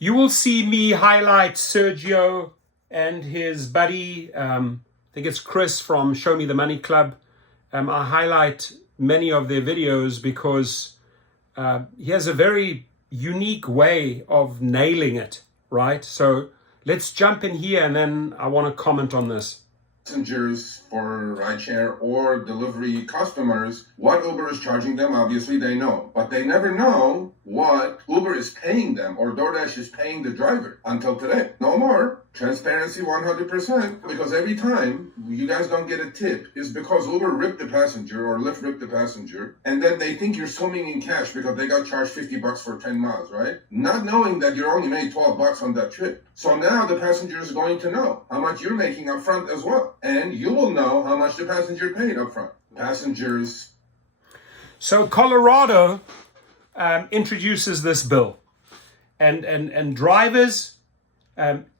You will see me highlight Sergio and his buddy, I think it's Chris from Show Me the Money Club. I highlight many of their videos because he has a very unique way of nailing it, right? So let's jump in here and then I want to comment on this. Passengers for rideshare or delivery customers, what Uber is charging them, obviously they know. But they never know what Uber is paying them or DoorDash is paying the driver until today. No more. Transparency 100%. Because every time you guys don't get a tip, is because Uber ripped the passenger or Lyft ripped the passenger, and then they think you're swimming in cash because they got charged $50 for 10 miles, right? Not knowing that you only made $12 on that trip. So now the passenger is going to know how much you're making up front as well. And you will know how much the passenger paid up front. Passengers. So Colorado introduces this bill. And drivers,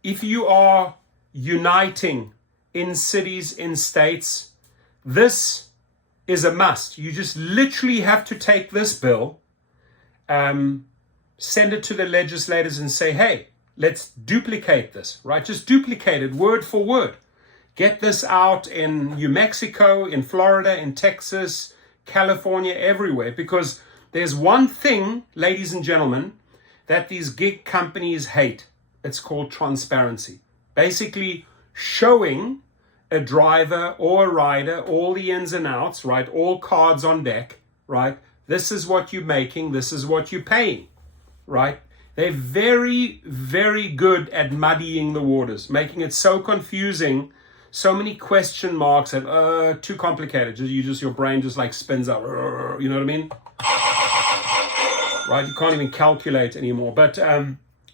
if you are uniting in cities, in states, this is a must. You just literally have to take this bill, send it to the legislators and say, hey, let's duplicate this, right? Just duplicate it word for word. Get this out in New Mexico, in Florida, in Texas, California, everywhere. Because there's one thing, ladies and gentlemen, that these gig companies hate. It's called transparency. Basically showing a driver or a rider all the ins and outs, right? All cards on deck, right? This is what you're making. This is what you're paying, right? They're very, very good at muddying the waters, making it so confusing, so many question marks and too complicated. Your brain just like spins out. You know what I mean? Right? You can't even calculate anymore. But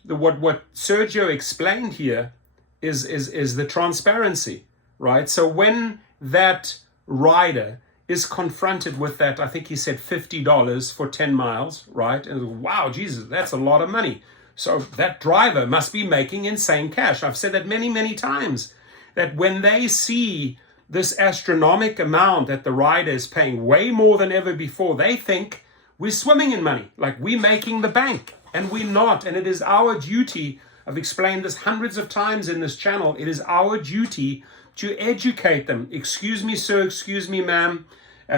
what Sergio explained here is the transparency, right? So when that rider is confronted with that, I think he said $50 for 10 miles, right? And wow, Jesus, that's a lot of money. So that driver must be making insane cash. I've said that many, many times, that when they see this astronomical amount that the rider is paying, way more than ever before, they think we're swimming in money, like we're making the bank, and we're not. And it is our duty, I've explained this hundreds of times in this channel, it is our duty to educate them. Excuse me, sir, excuse me, ma'am,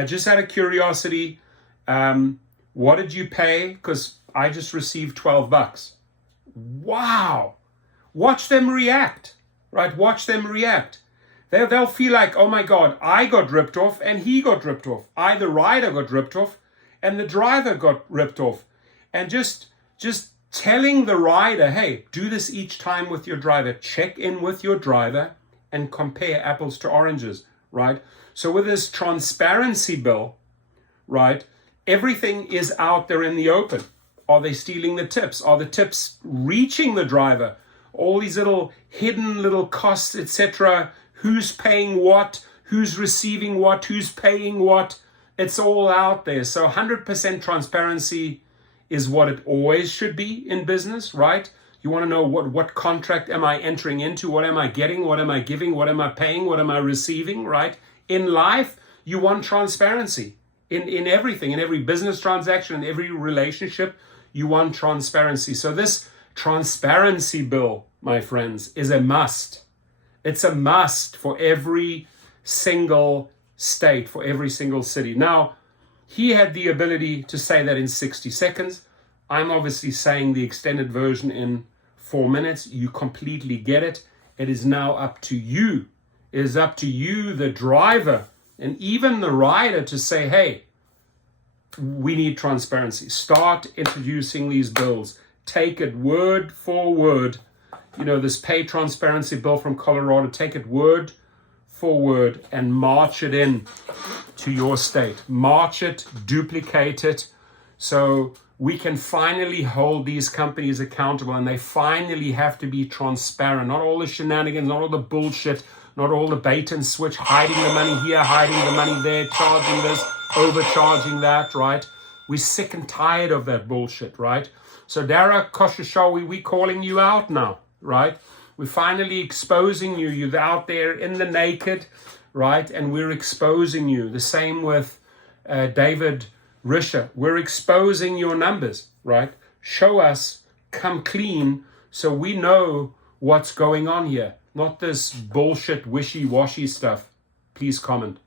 just out of curiosity, what did you pay? Because I just received $12. Wow. Watch them react, right? Watch them react. They'll feel like, oh my God, I got ripped off and he got ripped off. I, the rider, got ripped off and the driver got ripped off. And just telling the rider, hey, do this each time with your driver. Check in with your driver and compare apples to oranges, right? So with this transparency bill, right, everything is out there in the open. Are they stealing the tips? Are the tips reaching the driver? All these little hidden little costs, etc. Who's paying what? Who's receiving what? Who's paying what? It's all out there. So 100% transparency is what it always should be in business, right? You want to know what contract am I entering into? What am I getting? What am I giving? What am I paying? What am I receiving, right? In life, you want transparency. In everything, in every business transaction, in every relationship, you want transparency. So this transparency bill, my friends, is a must. It's a must for every single state, for every single city. Now, he had the ability to say that in 60 seconds. I'm obviously saying the extended version in 4 minutes. You completely get it. It is now up to you. It is up to you, the driver, and even the rider, to say, hey, we need transparency. Start introducing these bills. Take it word for word. You know, this pay transparency bill from Colorado, take it word for word and march it in to your state. March it, duplicate it, so we can finally hold these companies accountable, and they finally have to be transparent. Not all the shenanigans, not all the bullshit, not all the bait and switch, hiding the money here, hiding the money there, charging this, overcharging that, right? We're sick and tired of that bullshit, right? So Dara Koshashawi, we calling you out now, right? We're finally exposing you. You're out there in the naked, right? And we're exposing you. The same with David Risher. We're exposing your numbers, right? Show us, come clean, So we know what's going on here, not this bullshit wishy-washy stuff. Please comment.